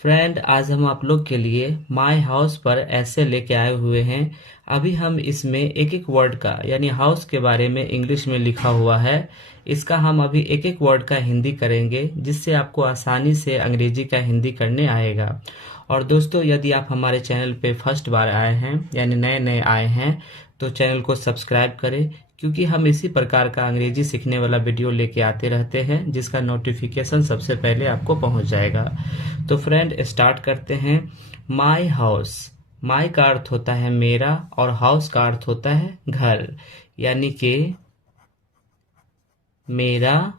Friend, आज हम आप लोग के लिए माय हाउस पर ऐसे लेके आए हुए हैं। अभी हम इसमें एक एक वर्ड का यानी हाउस के बारे में इंग्लिश में लिखा हुआ है, इसका हम अभी एक एक वर्ड का हिंदी करेंगे, जिससे आपको आसानी से अंग्रेजी का हिंदी करने आएगा। और दोस्तों, यदि आप हमारे चैनल पे फर्स्ट बार आए हैं यानी नए नए आए हैं तो चैनल को सब्सक्राइब करें, क्योंकि हम इसी प्रकार का अंग्रेजी सीखने वाला वीडियो लेके आते रहते हैं, जिसका नोटिफिकेशन सबसे पहले आपको पहुंच जाएगा। तो फ्रेंड, स्टार्ट करते हैं। My house. माई का अर्थ होता है मेरा और हाउस का अर्थ होता है घर, यानी कि मेरा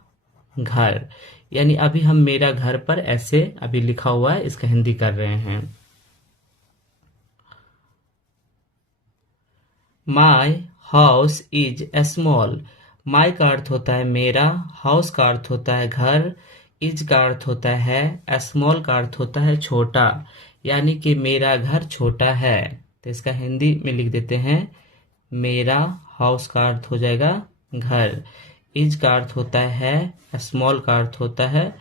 घर। यानी अभी हम मेरा घर पर ऐसे अभी लिखा हुआ है, इसका हिंदी कर रहे हैं। My house is small. My का अर्थ होता है मेरा, हाउस का अर्थ होता है घर, इज का अर्थ होता है, स्मॉल का अर्थ होता है छोटा, यानी कि मेरा घर छोटा है। तो इसका हिंदी में लिख देते हैं। मेरा हाउस का अर्थ हो जाएगा घर, इज का अर्थ होता है, स्मॉल का अर्थ होता है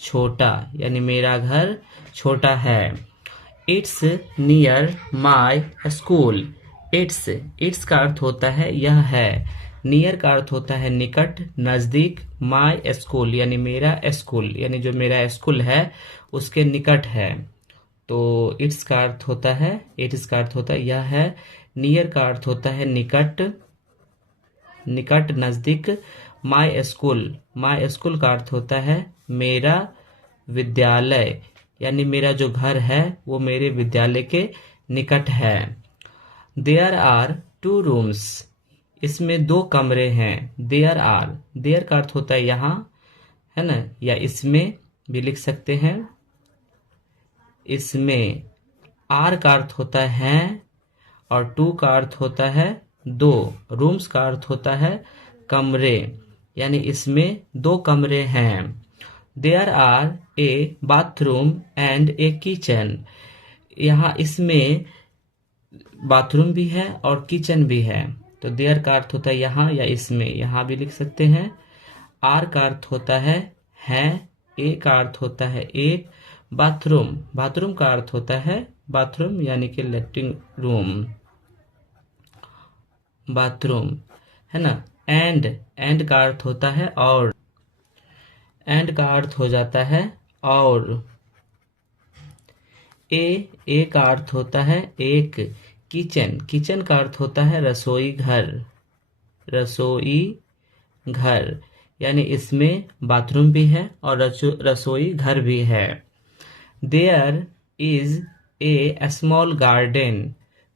छोटा, यानी मेरा घर छोटा है। It's near my school. It's का अर्थ होता है यह है, नियर का अर्थ होता है निकट, नजदीक, माई स्कूल यानी मेरा स्कूल, यानी जो मेरा स्कूल है उसके निकट है। तो इट्स का अर्थ होता है, इट्स का अर्थ होता है यह है, नियर का अर्थ होता है निकट, निकट नजदीक, माई स्कूल का अर्थ होता है मेरा विद्यालय, यानी मेरा जो घर है वो मेरे विद्यालय के निकट है। There are 2 rooms. इसमें 2 कमरे हैं। देयर का अर्थ होता है यहाँ, है ना, या इसमें भी लिख सकते हैं। इसमें आर का अर्थ होता है और 2 का अर्थ होता है 2। रूम्स का अर्थ होता है कमरे, यानी इसमें 2 कमरे हैं। There are a bathroom and a kitchen. यहाँ इसमें बाथरूम भी है और किचन भी है। तो देयर का अर्थ होता है यहाँ या इसमें, यहाँ भी लिख सकते हैं। आर का अर्थ होता है, ए का अर्थ होता है एक, बाथरूम का अर्थ होता है बाथरूम यानी कि लेट्रिन रूम, बाथरूम, है ना। एंड का अर्थ होता है और, एंड का अर्थ हो जाता है और। ए का अर्थ होता है एक, किचन का अर्थ होता है रसोई घर, यानी इसमें बाथरूम भी है और रसोई घर भी है। There is a small garden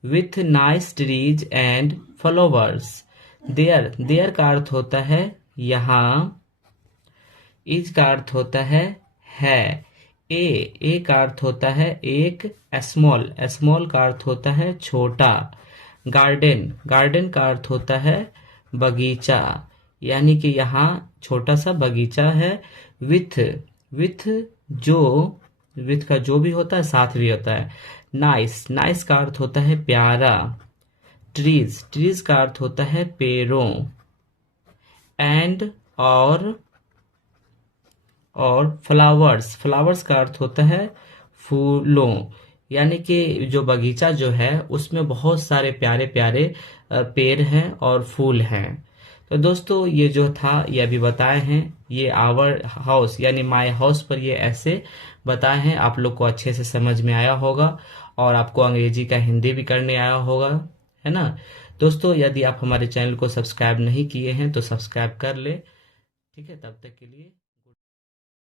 with nice trees and flowers. There का अर्थ होता है यहाँ, इज का अर्थ होता है, ए का अर्थ होता है एक, स्मॉल का अर्थ होता है छोटा, गार्डन का अर्थ होता है बगीचा, यानी कि यहाँ छोटा सा बगीचा है। विथ का जो भी होता है साथ भी होता है। नाइस का अर्थ होता है प्यारा। ट्रीज का अर्थ होता है पेड़ों। एंड और फ्लावर्स का अर्थ होता है फूलों, यानी कि जो बगीचा जो है उसमें बहुत सारे प्यारे प्यारे पेड़ हैं और फूल हैं। तो दोस्तों, ये जो था ये अभी बताए हैं, ये आवर हाउस यानी माय हाउस पर ये ऐसे बताए हैं। आप लोग को अच्छे से समझ में आया होगा और आपको अंग्रेजी का हिंदी भी करने आया होगा, है ना। दोस्तों, यदि आप हमारे चैनल को सब्सक्राइब नहीं किए हैं तो सब्सक्राइब कर ले। ठीक है, तब तक के लिए